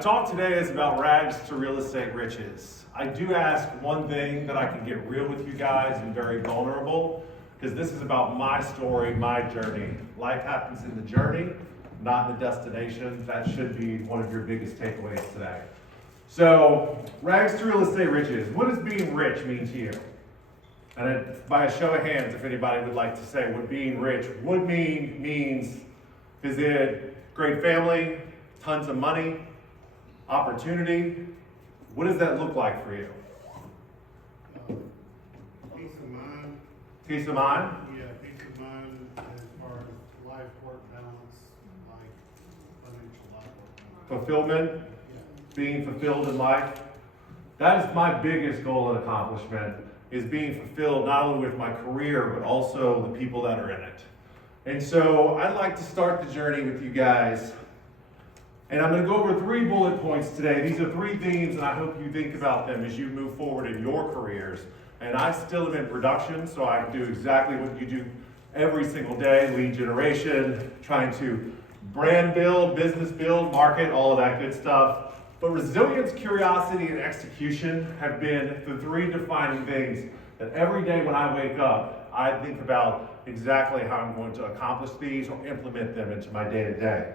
talk today is about rags to real estate riches. I do ask one thing that I can get real with you guys and very vulnerable, because this is about my story, my journey. Life happens in the journey, not in the destination. That should be one of your biggest takeaways today. So, rags to real estate riches. What does being rich mean to you? And by a show of hands, if anybody would like to say what being rich would means, is it great family, tons of money, opportunity? What does that look like for you? Peace of mind. Peace of mind? Yeah, peace of mind as far as life-work balance, like financial life-work balance. Fulfillment? Yeah. Being fulfilled in life? That is my biggest goal and accomplishment, is being fulfilled not only with my career, but also the people that are in it. And so I'd like to start the journey with you guys. And I'm going to go over 3 bullet points today. These are 3 themes, and I hope you think about them as you move forward in your careers. And I still am in production, so I do exactly what you do every single day: lead generation, trying to brand build, business build, market, all of that good stuff. But resilience, curiosity, and execution have been the 3 defining things that every day when I wake up, I think about exactly how I'm going to accomplish these or implement them into my day-to-day.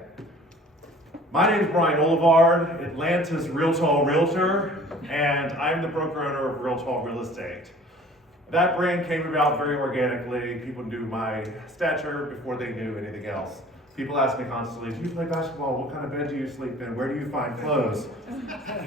My name is Brian Olivard, Atlanta's Realtor, and I'm the broker owner of Realty Real Estate. That brand came about very organically. People knew my stature before they knew anything else. People ask me constantly, do you play basketball? What kind of bed do you sleep in? Where do you find clothes?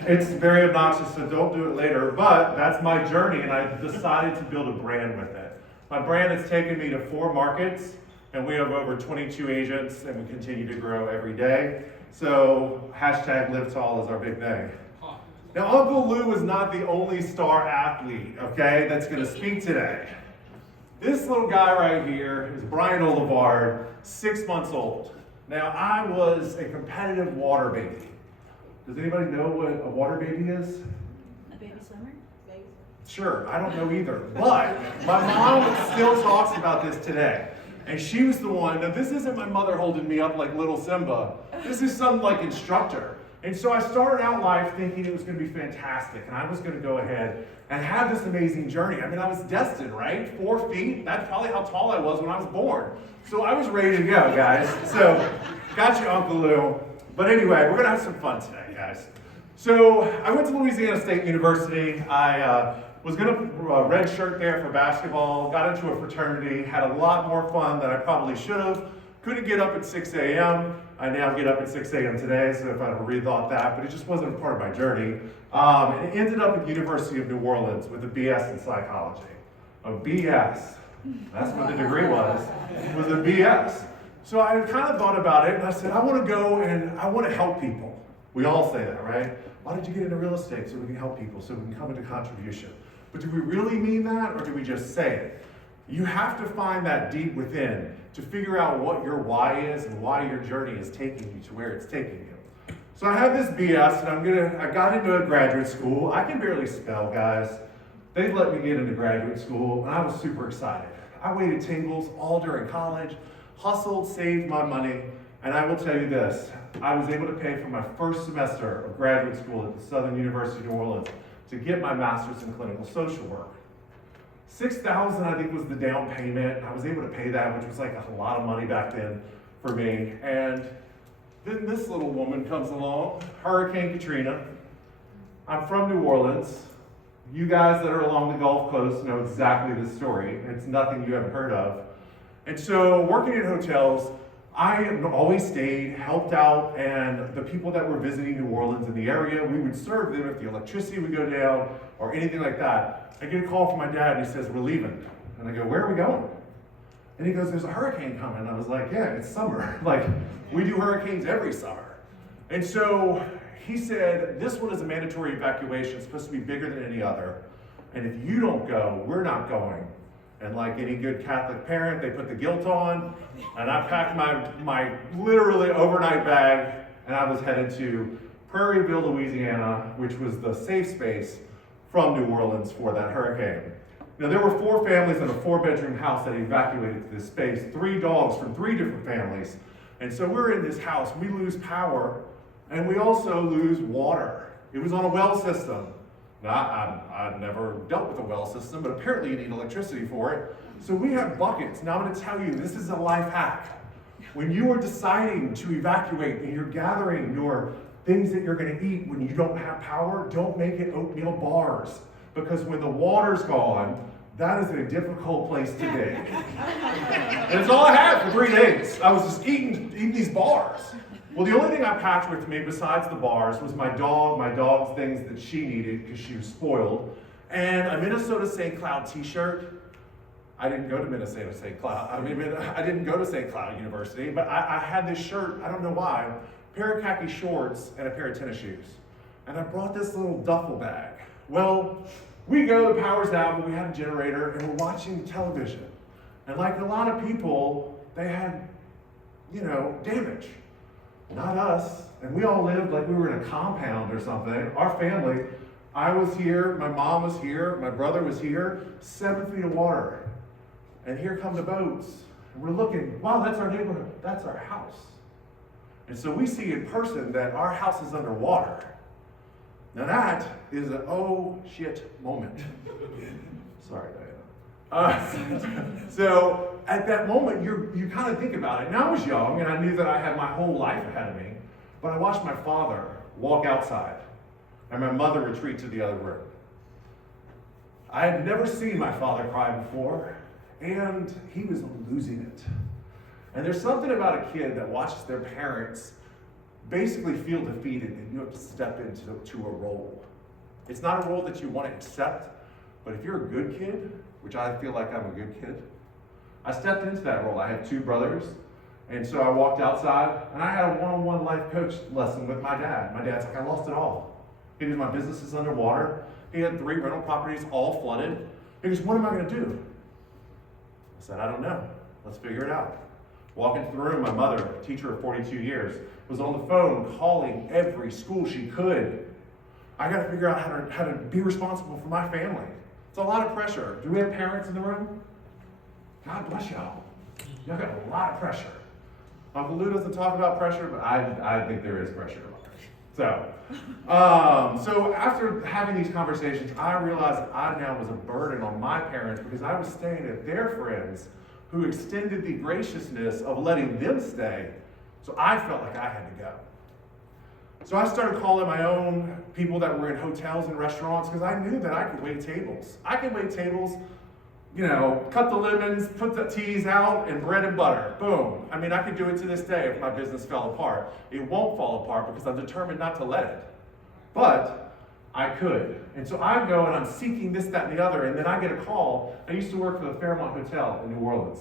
It's very obnoxious, so don't do it later, but that's my journey, and I decided to build a brand with it. My brand has taken me to 4 markets, and we have over 22 agents, and we continue to grow every day. So, hashtag live tall is our big thing. Now, Uncle Lou is not the only star athlete, okay, that's going to speak today. This little guy right here is Brian Olivard, 6 months old. Now, I was a competitive water baby. Does anybody know what a water baby is? A baby swimmer? Sure, I don't know either, but my mom still talks about this today. And she was the one, now this isn't my mother holding me up like little Simba. This is some like instructor. And so I started out life thinking it was going to be fantastic, and I was going to go ahead and have this amazing journey. I mean, I was destined, right? 4 feet, that's probably how tall I was when I was born. So I was ready to go, guys. So, got you, Uncle Lou. But anyway, we're going to have some fun today, guys. So, I went to Louisiana State University. I was going to red shirt there for basketball, got into a fraternity, had a lot more fun than I probably should have. Couldn't get up at 6 a.m. I now get up at 6 a.m. today, so if I'd have rethought that, but it just wasn't a part of my journey. And it ended up at the University of New Orleans with a BS in psychology. A BS. That's what the degree was a BS. So I kind of thought about it, and I said, I want to go and I want to help people. We all say that, right? Why did you get into real estate? So we can help people, so we can come into contribution. But do we really mean that, or do we just say it? You have to find that deep within to figure out what your why is and why your journey is taking you to where it's taking you. So I have this BS, and I got into a graduate school. I can barely spell, guys. They let me get into graduate school, and I was super excited. I waited tables all during college, hustled, saved my money, and I will tell you this, I was able to pay for my first semester of graduate school at the Southern University of New Orleans to get my master's in clinical social work. $6,000, I think, was the down payment. I was able to pay that, which was like a lot of money back then for me. And then this little woman comes along, Hurricane Katrina. I'm from New Orleans. You guys that are along the Gulf Coast know exactly this story. It's nothing you haven't heard of. And so working in hotels, I always stayed, helped out, and the people that were visiting New Orleans in the area, we would serve them if the electricity would go down or anything like that. I get a call from my dad, and he says, we're leaving. And I go, where are we going? And he goes, there's a hurricane coming. And I was like, yeah, it's summer. Like, we do hurricanes every summer. And so he said, this one is a mandatory evacuation. It's supposed to be bigger than any other. And if you don't go, we're not going. And like any good Catholic parent, they put the guilt on. And I packed my literally overnight bag, and I was headed to Prairieville, Louisiana, which was the safe space from New Orleans for that hurricane. Now, there were 4 families in a 4-bedroom house that evacuated to this space, 3 dogs from 3 different families. And so we're in this house, we lose power, And we also lose water. It was on a well system. Now, I've never dealt with a well system, but apparently you need electricity for it. So we have buckets. Now I'm going to tell you, this is a life hack. When you are deciding to evacuate and you're gathering your things that you're going to eat when you don't have power, don't make it oatmeal bars. Because when the water's gone, that is a difficult place to be. And it's all I had for 3 days. I was just eating these bars. Well, the only thing I packed with me besides the bars was my dog's things that she needed because she was spoiled, and a Minnesota St. Cloud t-shirt. I didn't go to Minnesota St. Cloud. I didn't go to St. Cloud University, but I had this shirt, I don't know why, a pair of khaki shorts and a pair of tennis shoes. And I brought this little duffel bag. Well, we go, the power's out, but we had a generator, and we're watching television. And like a lot of people, they had, damage. Not us. And we all lived like we were in a compound or something. Our family, I was here, my mom was here, my brother was here, 7 feet of water. And here come the boats. And we're looking, wow, that's our neighborhood, that's our house. And so we see in person that our house is underwater. Now that is an oh shit moment. Sorry, Diana. So at that moment, you kind of think about it. Now I was young and I knew that I had my whole life ahead of me, but I watched my father walk outside and my mother retreat to the other room. I had never seen my father cry before, and he was losing it. And there's something about a kid that watches their parents basically feel defeated, and you have to step into a role. It's not a role that you want to accept, but if you're a good kid, which I feel like I'm a good kid, I stepped into that role. I have 2 brothers, and so I walked outside, and I had a one-on-one life coach lesson with my dad. My dad's like, I lost it all. He goes, my business is underwater. He had 3 rental properties, all flooded. He goes, what am I going to do? I said, I don't know. Let's figure it out. Walk into the room, my mother, a teacher of 42 years, was on the phone calling every school she could. I got to figure out how to be responsible for my family. It's a lot of pressure. Do we have parents in the room? God bless y'all. Y'all got a lot of pressure. Uncle Lou doesn't talk about pressure, but I think there is pressure. So after having these conversations, I realized I now was a burden on my parents because I was staying at their friends who extended the graciousness of letting them stay. So I felt like I had to go. So I started calling my own people that were in hotels and restaurants because I knew that I could wait tables. I could wait tables, cut the lemons, put the teas out, and bread and butter. Boom. I mean, I could do it to this day if my business fell apart. It won't fall apart because I'm determined not to let it. But I could. And so I go and I'm seeking this, that, and the other, and then I get a call. I used to work for the Fairmont Hotel in New Orleans.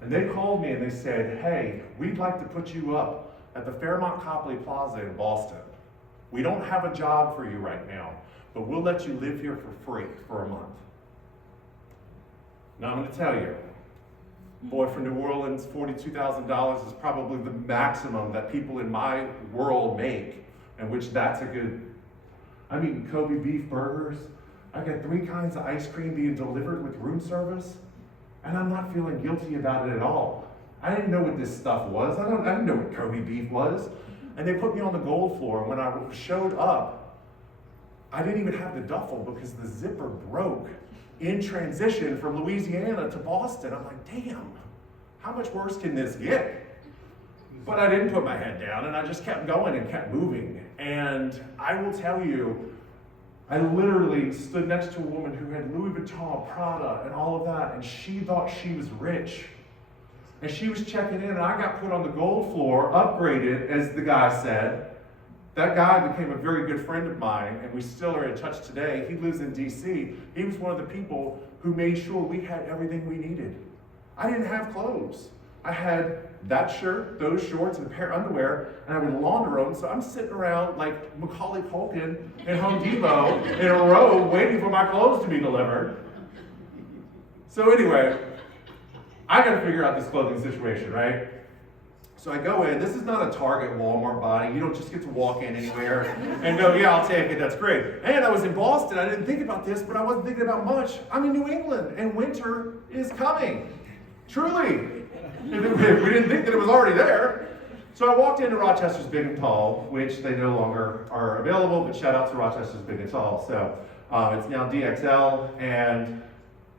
And they called me and they said, hey, we'd like to put you up at the Fairmont Copley Plaza in Boston. We don't have a job for you right now, but we'll let you live here for free for a month. Now I'm going to tell you, boy from New Orleans, $42,000 is probably the maximum that people in my world make, and which that's a good. I'm eating Kobe beef burgers. I got 3 kinds of ice cream being delivered with room service, and I'm not feeling guilty about it at all. I didn't know what this stuff was. I didn't know what Kobe beef was. And they put me on the gold floor, and when I showed up, I didn't even have the duffel because the zipper broke in transition from Louisiana to Boston. I'm like, damn, how much worse can this get? But I didn't put my head down, and I just kept going and kept moving. And I will tell you, I literally stood next to a woman who had Louis Vuitton, Prada, and all of that, and she thought she was rich. And she was checking in, and I got put on the gold floor, upgraded, as the guy said. That guy became a very good friend of mine, and we still are in touch today. He lives in DC. He was one of the people who made sure we had everything we needed. I didn't have clothes. I had that shirt, those shorts, and a pair of underwear, and I would launder them. So I'm sitting around like Macaulay Culkin in Home Depot in a row waiting for my clothes to be delivered. So anyway, I got to figure out this clothing situation, right? So I go in. This is not a Target, Walmart body. You don't just get to walk in anywhere and go, yeah, I'll take it. That's great. And I was in Boston. I didn't think about this, but I wasn't thinking about much. I'm in New England, and winter is coming. Truly. We didn't think that it was already there. So I walked into Rochester's Big and Tall, which they no longer are available, but shout out to Rochester's Big and Tall. So it's now DXL, and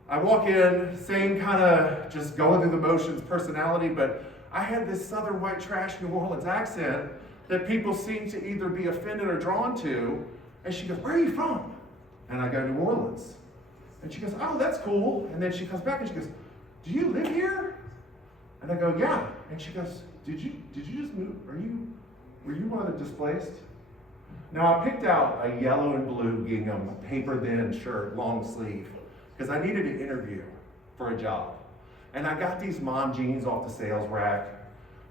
I walk in, same kind of just going through the motions personality, but I had this southern white trash New Orleans accent that people seem to either be offended or drawn to. And she goes, "Where are you from?" And I go, "New Orleans." And she goes, "Oh, that's cool." And then she comes back and she goes, "Do you live here?" And I go, "Yeah." And she goes, Did you just move? Were you one of the displaced?" Now I picked out a yellow and blue gingham paper thin shirt, long sleeve, because I needed an interview for a job. And I got these mom jeans off the sales rack.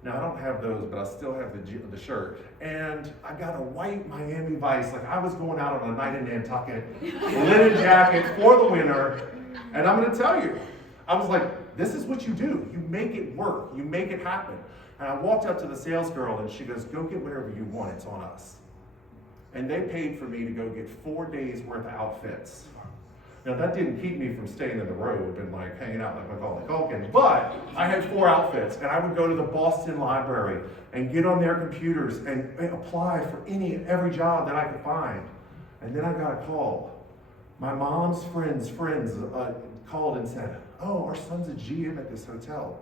Now I don't have those, but I still have the shirt. And I got a white Miami Vice, like I was going out on a night in Nantucket, linen jacket for the winter. And I'm gonna tell you, I was like, this is what you do. You make it work, you make it happen. And I walked up to the sales girl and she goes, "Go get whatever you want, it's on us." And they paid for me to go get 4 days worth of outfits. Now that didn't keep me from staying in the robe and like hanging out like Macaulay Culkin, but I had 4 outfits and I would go to the Boston Library and get on their computers and apply for any and every job that I could find. And then I got a call. My mom's friends called and said, "Oh, our son's a GM at this hotel.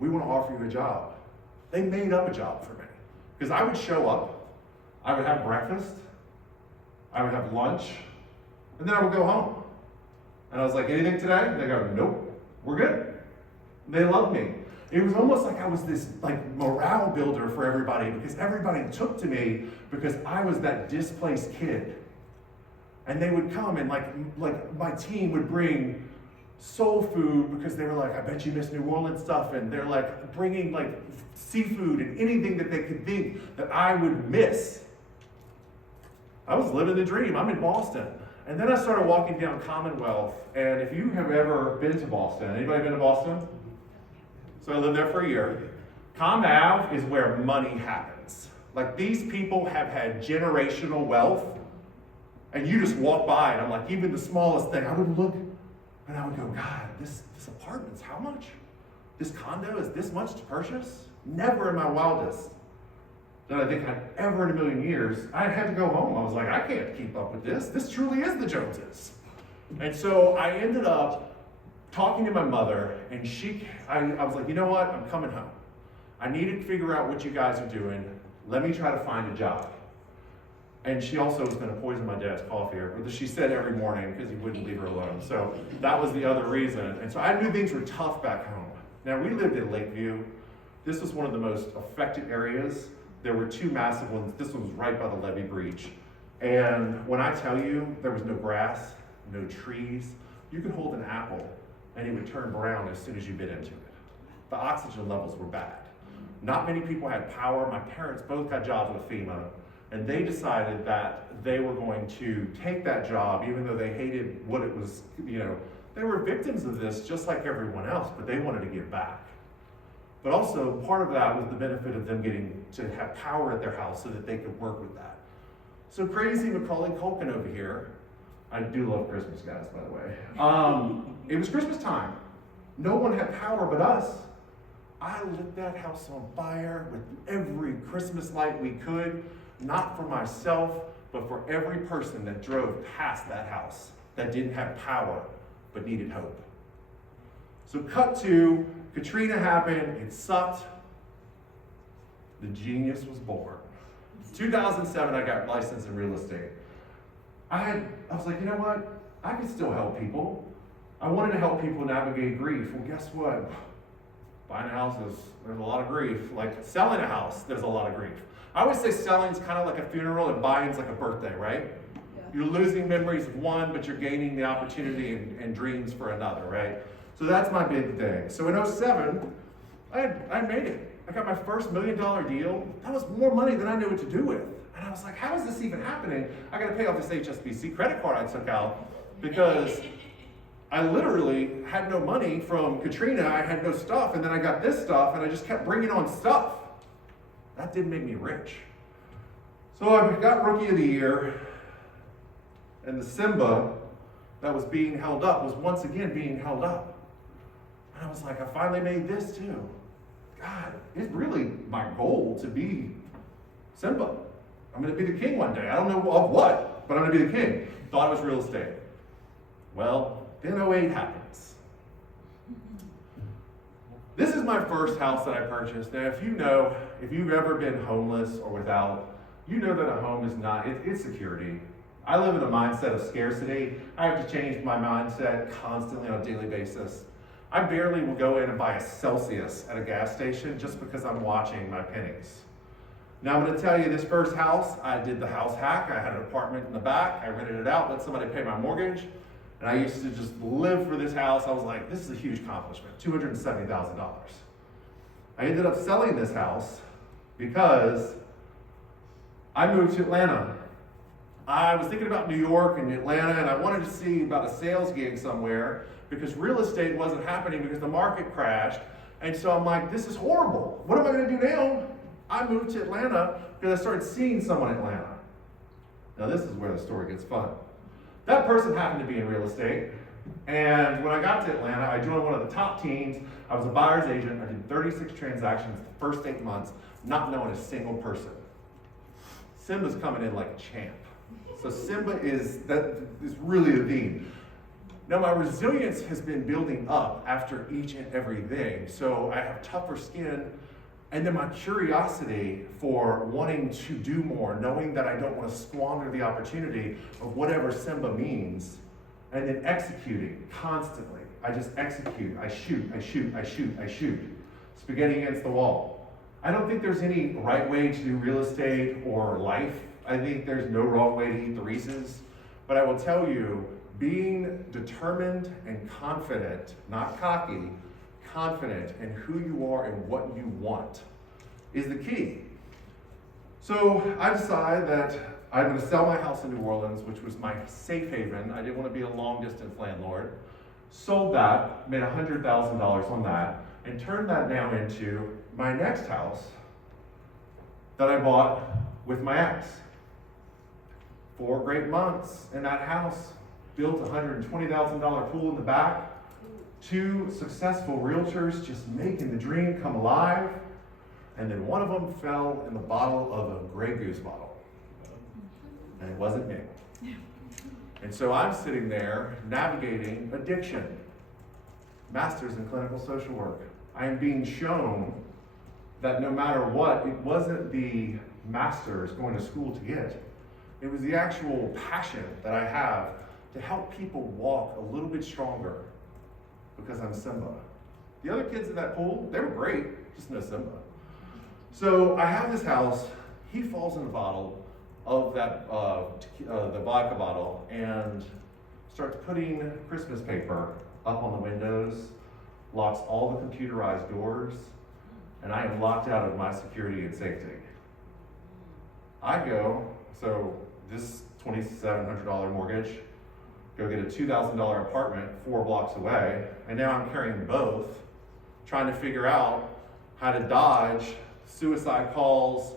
We want to offer you a job." They made up a job for me because I would show up, I would have breakfast, I would have lunch, and then I would go home. And I was like, "Anything today?" And they go, "Nope, we're good." They loved me. It was almost like I was this like morale builder for everybody because everybody took to me because I was that displaced kid. And they would come and like my team would bring soul food because they were like, "I bet you miss New Orleans stuff." And they're like bringing like seafood and anything that they could think that I would miss. I was living the dream. I'm in Boston. And then I started walking down Commonwealth. And if you have ever been to Boston, anybody been to Boston? So I lived there for a year. Com Ave is where money happens. Like these people have had generational wealth. And you just walk by and I'm like, even the smallest thing, I would look and I would go, "God, this apartment's how much? This condo is this much to purchase?" Never in my wildest that I think I'd ever in a million years, I had to go home. I was like, I can't keep up with this. This truly is the Joneses. And so I ended up talking to my mother and I was like, "You know what? I'm coming home. I need to figure out what you guys are doing. Let me try to find a job." And she also was going to poison my dad's coffee, or she said every morning because he wouldn't leave her alone. So that was the other reason. And so I knew things were tough back home. Now we lived in Lakeview. This was one of the most affected areas. There were 2 massive ones. This one was right by the levee breach. And when I tell you there was no grass, no trees, you could hold an apple and it would turn brown as soon as you bit into it. The oxygen levels were bad. Not many people had power. My parents both got jobs with FEMA. And they decided that they were going to take that job, even though they hated what it was, they were victims of this just like everyone else, but they wanted to give back. But also, part of that was the benefit of them getting to have power at their house so that they could work with that. So crazy Macaulay Culkin over here. I do love Christmas, guys, by the way. It was Christmas time. No one had power but us. I lit that house on fire with every Christmas light we could. Not for myself, but for every person that drove past that house that didn't have power, but needed hope. So cut to, Katrina happened, it sucked. The genius was born. 2007, I got licensed in real estate. I was like, you know what? I can still help people. I wanted to help people navigate grief. Well, guess what? Buying a house, there's a lot of grief. Like selling a house, there's a lot of grief. I always say selling's kind of like a funeral and buying's like a birthday, right? Yeah. You're losing memories of one, but you're gaining the opportunity and dreams for another, right? So that's my big thing. So in 2007, I made it. I got my first $1 million deal. That was more money than I knew what to do with. And I was like, how is this even happening? I got to pay off this HSBC credit card I took out because I literally had no money from Katrina. I had no stuff, and then I got this stuff, and I just kept bringing on stuff. That didn't make me rich. So I got Rookie of the Year, and the Simba that was being held up was once again being held up. And I was like, I finally made this too. God, it's really my goal to be Simba. I'm going to be the king one day. I don't know of what, but I'm going to be the king. Thought it was real estate. Well, then '08 happens. This is my first house that I purchased. Now, if you've ever been homeless or without, you know that a home is not, it's security. I live in a mindset of scarcity. I have to change my mindset constantly on a daily basis. I barely will go in and buy a Celsius at a gas station just because I'm watching my pennies. Now I'm going to tell you, this first house, I did the house hack. I had an apartment in the back. I rented it out, let somebody pay my mortgage. And I used to just live for this house. I was like, this is a huge accomplishment, $270,000. I ended up selling this house because I moved to Atlanta. I was thinking about New York and Atlanta, and I wanted to see about a sales gig somewhere because real estate wasn't happening because the market crashed. And so I'm like, this is horrible. What am I going to do now? I moved to Atlanta because I started seeing someone in Atlanta. Now this is where the story gets fun. That person happened to be in real estate, and when I got to Atlanta, I joined one of the top teams. I was a buyer's agent. I did 36 transactions the first 8 months, not knowing a single person. Simba's coming in like a champ. So Simba is really the theme. Now my resilience has been building up after each and everything. So I have tougher skin, and then my curiosity for wanting to do more, knowing that I don't want to squander the opportunity of whatever Simba means, and then executing constantly. I just execute, I shoot. Spaghetti against the wall. I don't think there's any right way to do real estate or life. I think there's no wrong way to eat the Reese's. But I will tell you, being determined and confident, not cocky, confident in who you are and what you want is the key. So I decided that I'm going to sell my house in New Orleans, which was my safe haven. I didn't want to be a long distance landlord. Sold that, made $100,000 on that, and turned that now into my next house that I bought with my ex. 4 great months in that house, built a $120,000 pool in the back, 2 successful realtors just making the dream come alive, and then one of them fell in the bottle of a Grey Goose bottle, and it wasn't me. And so I'm sitting there navigating addiction, master's in clinical social work. I am being shown that no matter what, it wasn't the master's going to school to get. It was the actual passion that I have to help people walk a little bit stronger because I'm Simba. The other kids in that pool, they were great, just no Simba. So I have this house, he falls in the bottle of that, the vodka bottle, and starts putting Christmas paper up on the windows, locks all the computerized doors, and I am locked out of my security and safety. I go, so this $2,700 mortgage, go get a $2,000 apartment 4 blocks away, and now I'm carrying both, trying to figure out how to dodge suicide calls,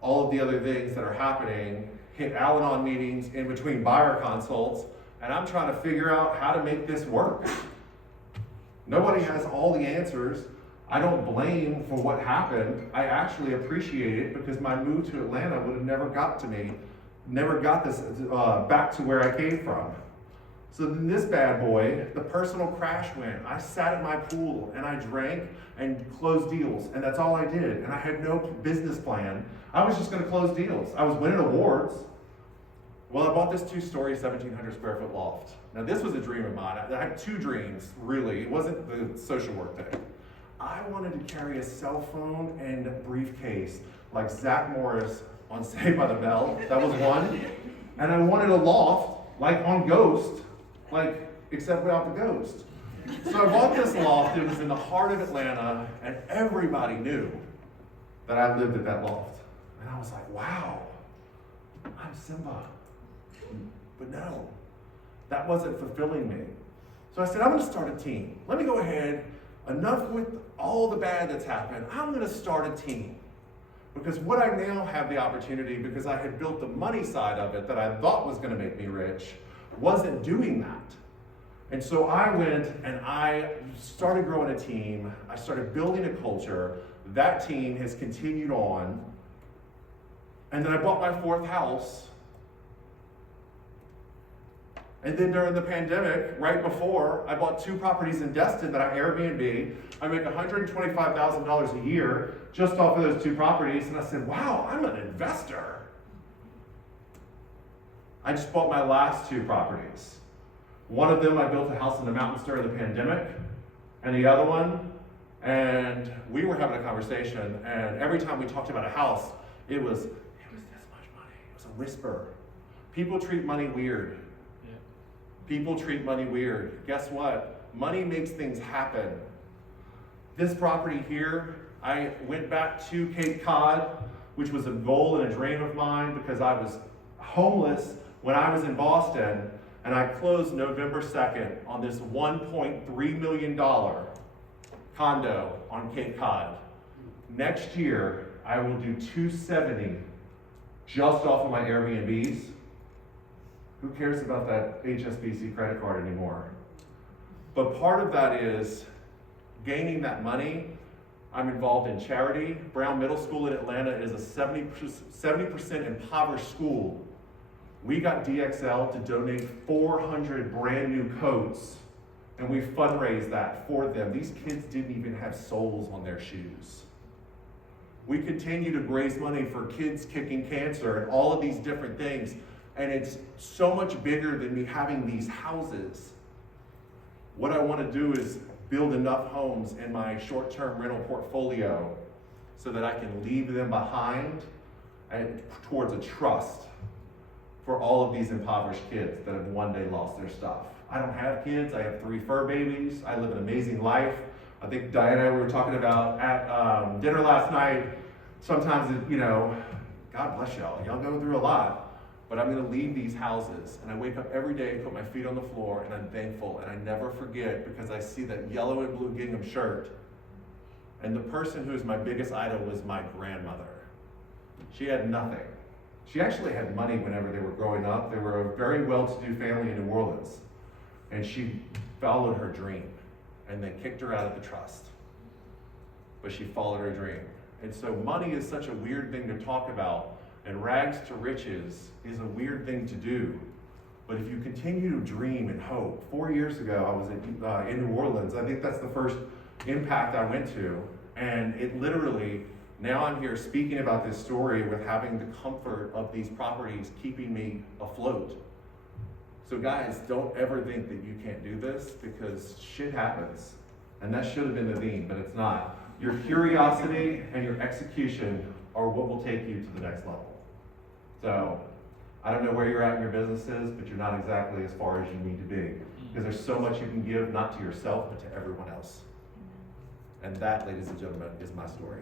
all of the other things that are happening, hit Al-Anon meetings in between buyer consults, and I'm trying to figure out how to make this work. Nobody has all the answers. I don't blame for what happened. I actually appreciate it because my move to Atlanta would have never got to me, never got this back to where I came from. So then this bad boy, the personal crash went. I sat at my pool and I drank and closed deals, and that's all I did. And I had no business plan. I was just gonna close deals. I was winning awards. Well, I bought this 2-story, 1,700 square foot loft. Now this was a dream of mine. I had 2 dreams, really. It wasn't the social work thing. I wanted to carry a cell phone and a briefcase like Zach Morris on Saved by the Bell. That was one. And I wanted a loft like on Ghost, except without the ghost. So I bought this loft. It was in the heart of Atlanta, and everybody knew that I lived at that loft. And I was like, wow, I'm Simba. But no, that wasn't fulfilling me. So I said, I'm gonna start a team. Let me go ahead, enough with all the bad that's happened, I'm gonna start a team. Because what I now have the opportunity, because I had built the money side of it that I thought was gonna make me rich, wasn't doing that. And so I went and I started growing a team. I started building a culture. that team has continued on. And then I bought my 4th house. And then during the pandemic, right before, I bought 2 properties in Destin that I Airbnb. I make $125,000 a year just off of those 2 properties. And I said, wow, I'm an investor. I just bought my last 2 properties. One of them, I built a house in the mountains during the pandemic. And the other one, and we were having a conversation, and every time we talked about a house, it was this much money. It was a whisper. People treat money weird. People treat money weird. Guess what? Money makes things happen. This property here, I went back to Cape Cod, which was a goal and a dream of mine because I was homeless when I was in Boston, and I closed November 2nd on this $1.3 million condo on Cape Cod. Next year, I will do $270 just off of my Airbnbs. Who cares about that HSBC credit card anymore? But part of that is gaining that money. I'm involved in charity. Brown Middle School in Atlanta is a 70% impoverished school. We got DXL to donate 400 brand new coats, and we fundraised that for them. These kids didn't even have soles on their shoes. We continue to raise money for kids kicking cancer and all of these different things. And it's so much bigger than me having these houses. What I want to do is build enough homes in my short-term rental portfolio so that I can leave them behind and towards a trust for all of these impoverished kids that have one day lost their stuff. I don't have kids. I have 3 fur babies. I live an amazing life. I think Diana and I were talking about at dinner last night. Sometimes, God bless y'all. Y'all go through a lot. But I'm going to leave these houses, and I wake up every day, put my feet on the floor, and I'm thankful, and I never forget because I see that yellow and blue gingham shirt, and the person who is my biggest idol was my grandmother. She had nothing. She actually had money whenever they were growing up. They were a very well-to-do family in New Orleans, and she followed her dream, and they kicked her out of the trust. But she followed her dream. And so money is such a weird thing to talk about. And rags to riches is a weird thing to do. But if you continue to dream and hope, 4 years ago I was in New Orleans. I think that's the first impact I went to. And it literally, now I'm here speaking about this story with having the comfort of these properties keeping me afloat. So guys, don't ever think that you can't do this because shit happens. And that should have been the theme, but it's not. Your curiosity and your execution are what will take you to the next level. So, I don't know where you're at in your businesses, but you're not exactly as far as you need to be. Because there's so much you can give, not to yourself, but to everyone else. And that, ladies and gentlemen, is my story.